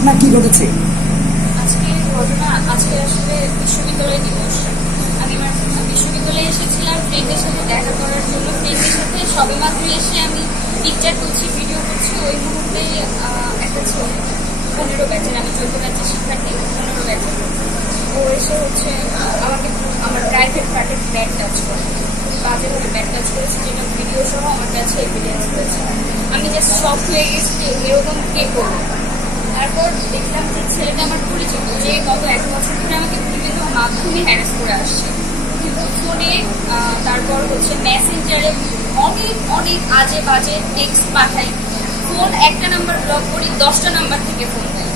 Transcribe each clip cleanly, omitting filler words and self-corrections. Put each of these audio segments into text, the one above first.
ঘটনা কি ঘটেছে? আজকে ঘটনা, আজকে আসলে বিশ্ববিদ্যালয় দিবস। আমি আমার বিশ্ববিদ্যালয়ে এসেছিলাম ফ্রেন্ডের সাথে দেখা করার জন্য। ফ্রেন্ডের সাথে সবেমাত্র এসে আমি পিকচার করছি, ভিডিও করছি। ওই মুহূর্তে একটা ছেলে 15 ব্যাচের, আমি 14 ব্যাচের শিক্ষার্থী, 15 ব্যাচের, ও এসে আমাকে আমার প্রাইভেট পার্টে ব্যাড টাচ করে, বাজেভাবে ব্যাড টাচ করেছে, যেটা ভিডিও সহ আমার কাছে এভিডেন্স রয়েছে। আমি জাস্ট শক হয়ে গেছি যে এরকম কে করবো। তারপর দেখলাম যে ছেলেটা আমার পরিচিত, যে গত 1 বছর ধরে আমাকে বিভিন্ন মাধ্যমে হ্যারাস করে আসছে। ফোনে, তারপর মেসেঞ্জারে অনেক অনেক আজে বাজে টেক্সট পাঠাই। ফোন একটা নাম্বার ব্লক করি, 10টা নাম্বার থেকে ফোন দেয়।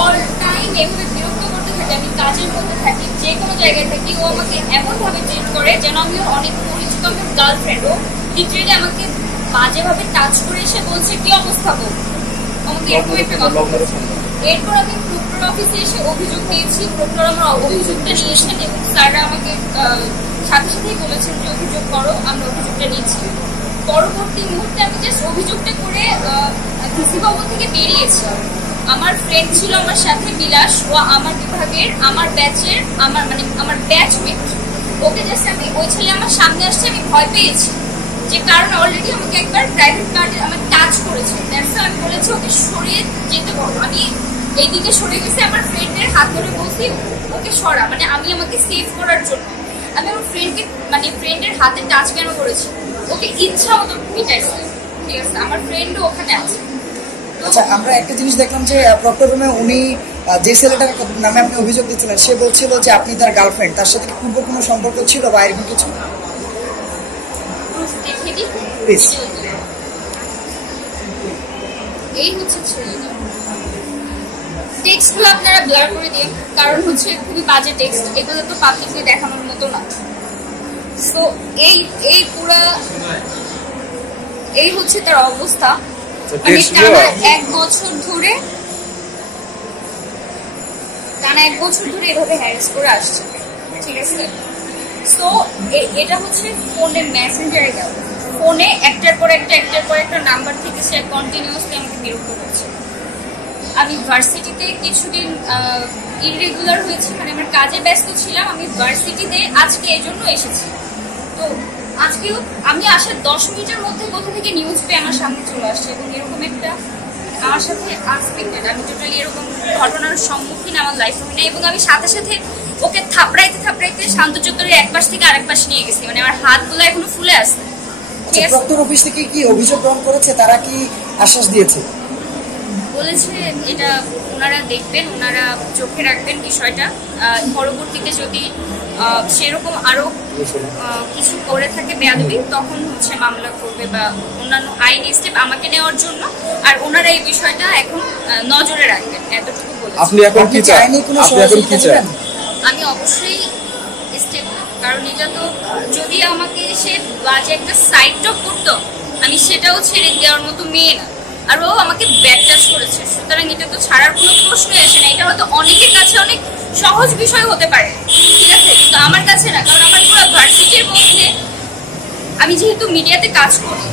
অল টাইম এভাবে বিরক্ত করতে থাকে। আমি কাজের মধ্যে থাকি, যে কোনো জায়গায় থাকি, ও আমাকে এমনভাবে ট্রিট করে যেন আমি অনেক পরিচিত, আমার গার্লফ্রেন্ড। ও লিটারেলি আমাকে বাজেভাবে টাচ করে এসে বলছে কি অবস্থা বল, আমাকে এরকম একটা কথা। এরপর আমি প্রক্টর অফিসে এসে অভিযোগ দিয়েছি। প্রক্টর আমার অভিযোগটা নিয়েছেন এবং স্যাররা আমাকে সাথে সাথেই বলেছেন যে অভিযোগ করো, আমরা অভিযোগটা নিচ্ছি। পরবর্তী মুহূর্তে আমি জাস্ট অভিযোগটা করে ডিসি ভবন থেকে বেরিয়েছি। আমার ফ্রেন্ড ছিল আমার সাথে, বিলাস, ও আমার বিভাগের, আমার ব্যাচের, আমার ব্যাচমেট। ওকে জাস্ট আমি, ওই ছেলে আমার সামনে আসছে, আমি ভয় পেয়েছি, যে কারণ অলরেডি আমাকে একবার প্রাইভেট পার্টে আমার টাচ করেছে। দ্যাটস আমি বলেছি ওকে সরিয়ে যেতে বলো। আমি এই দিকে সরে গেছি, আমার ফ্রেন্ডের হাত ধরে বলছি ওকে সরা, আমি আমাকে সেভ করার জন্য। আমি আমার ফ্রেন্ডকে ফ্রেন্ডের হাতে টাচ কেন করেছি, ওকে ইচ্ছা মতো পিটাইছি। ঠিক আছে, আমার ফ্রেন্ডও ওখানে আছে। আচ্ছা, আমরা একটা জিনিস দেখলাম যে প্রক্টর রুমে উনি যে ছেলেটার নামে আপনি অভিযোগ দিচ্ছিলেন, সে বলছিল যে আপনি তার গার্লফ্রেন্ড। তার সাথে পূর্ব কোনো সম্পর্ক ছিল বা এরকম কিছু? এই হচ্ছে ছেলেটা। টেক্সটগুলো আপনারা ব্লার করে দিন, কারণ খুবই বাজে টেক্সট, এগুলো তো পাবলিকলি দেখানোর মতো না। সো এই পুরো এই হচ্ছে তার অবস্থা। টানা 1 বছর ধরে এভাবে হ্যারাস করে আসছে। ঠিক আছে, সো এটা হচ্ছে ফোনে মেসেঞ্জারে গেল। ফোনে একটার পর একটা নাম্বার থেকে সে কন্টিনিউয়াসলি আমাকে বিরক্ত করছে। আমি ভার্সিটিতে কিছুদিন ইররেগুলার হয়েছি, আমার কাজে ব্যস্ত ছিলাম। আমি ভার্সিটিতে আজকে এই জন্য এসেছি। তো আজকেও আমি আসার 10 মিনিটের মধ্যে কোথা থেকে নিউজ পেয়ে আমার সামনে চলে আসছে এবং এরকম একটা আমার সাথে আনএক্সপেক্টেড। আমি টোটালি এরকম ঘটনার সম্মুখীন আমার লাইফে হই না। এবং আমি সাথে সাথে ওকে থাপড়াইতে শান্ত চত্বরের এক পাশ থেকে আরেক পাশ নিয়ে গেছি। আমার হাতগুলো এখনো ফুলে আছে। প্রক্টর অফিস থেকে কি অভিযোগ গ্রহণ করেছে? তারা কি আশ্বাস দিয়েছে? বলেছে এটা ওনারা দেখবেন, ওনারা চোখে রাখবেন বিষয়টা। পরবর্তীতে যদি সেরকম আরো কিছু করে থাকে বেয়াদবি, তখন মামলা করবে বা অন্যান্য আইনি স্টেপ আমাকে নেওয়ার জন্য। আর ওনারা এই বিষয়টা এখন নজরে রাখবেন, এতটুকু বলেছে। আপনি এখন কি চান? আমি অবশ্যই স্টেপ, কারণ এটা তো যদি আমাকে সে বাজে একটা সাইড টক করতো, আমি সেটাও ছেড়ে দেওয়ার মতো মেয়ে না। আর ও আমাকে ব্যাক টাচ করেছে, সুতরাং এটা তো ছাড়ার কোনো প্রশ্নই আসে না। এটা হয়তো অনেকের কাছে অনেক সহজ বিষয় হতে পারে, ঠিক আছে, কিন্তু আমার কাছে না। কারণ আমার পুরো ভার্সিটির মধ্যে, আমি যেহেতু মিডিয়াতে কাজ করি,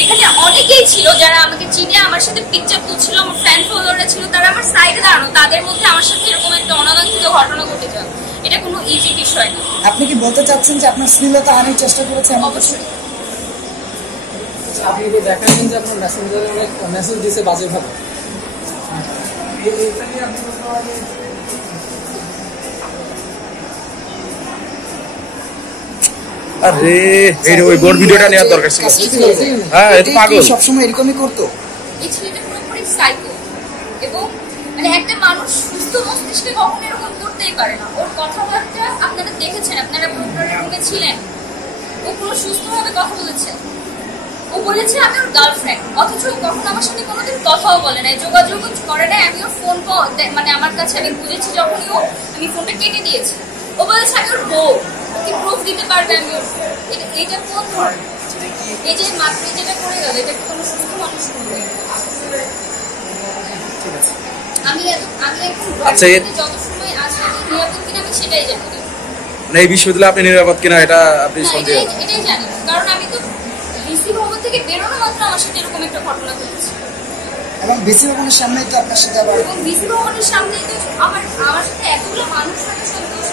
এখানে অনেকেই ছিল যারা আমাকে চিনে, আমার সাথে পিকচার তুলছিল, আমার ফ্যান ফলোয়াররা ছিল, তারা আমার সাইডে দাঁড়ানো। তাদের মধ্যে আমার সাথে এরকম একটা অনাকাঙ্ক্ষিত ঘটনা ঘটে যায়, এটা কোনো ইজি বিষয় না। আপনি কি বলতে চাচ্ছেন যে আপনার শ্লীলতা হানির চেষ্টা করেছে? অবশ্যই। আপনি কি দেখালেন যে আপনার মেসেঞ্জারে অনেক মেসেজ দিয়েছে বাজেভাবে? আরে এই ওই বোর্ড ভিডিওটা নেওয়ার দরকার ছিল। হ্যাঁ, এটা পাগল সবসময় এরকমই করতো। এই ছেলেটা পুরোপুরি সাইকো। এবং একটা মানুষ সুস্থ মস্তিষ্কে কখনো এরকম করতেই পারে না। ওর কথাবার্তা আপনারা দেখেছেন, আপনারা প্রক্টরের রুমে ছিলেন, ও পুরো সুস্থভাবে কথা বলেছে। ও বলেছে আমি ওর গার্লফ্রেন্ড, অথচ কখনো আমার সাথে কোনোদিন কথাও বলে নাই, যোগাযোগ করে নাই। আমি ওর ফোন আমার কাছে আমি বুঝেছি যখনই আমি ফোনটা কেটে দিয়েছি। ও বলেছে আমি ওর বউ, কি প্রুফ দিতে পারবে আমি ওর? এটা কোন ধরনের? এই যে মাত্র যেটা করে গেল, এটা কি কোনো সুস্থ মানুষ করবে? আমি এখন যত সময় আসলে নিরাপদ কিনা আমি সেটাই জানি না। এই বিশ্ববিদ্যালয়ে আপনি নিরাপদ কিনা এটা আপনি সন্দেহ? এটাই জানি, কারণ আমি তো ডিসি ভবন থেকে বেরোনো মাত্র আমার সাথে এরকম একটা ঘটনা ঘটেছে। এবং বিসি ভবনের সামনেই তো আপনার সাথে আবার এবং বিসি ভবনের সামনেই তো আমার সাথে এতগুলো মানুষ থাকে সন্তোষ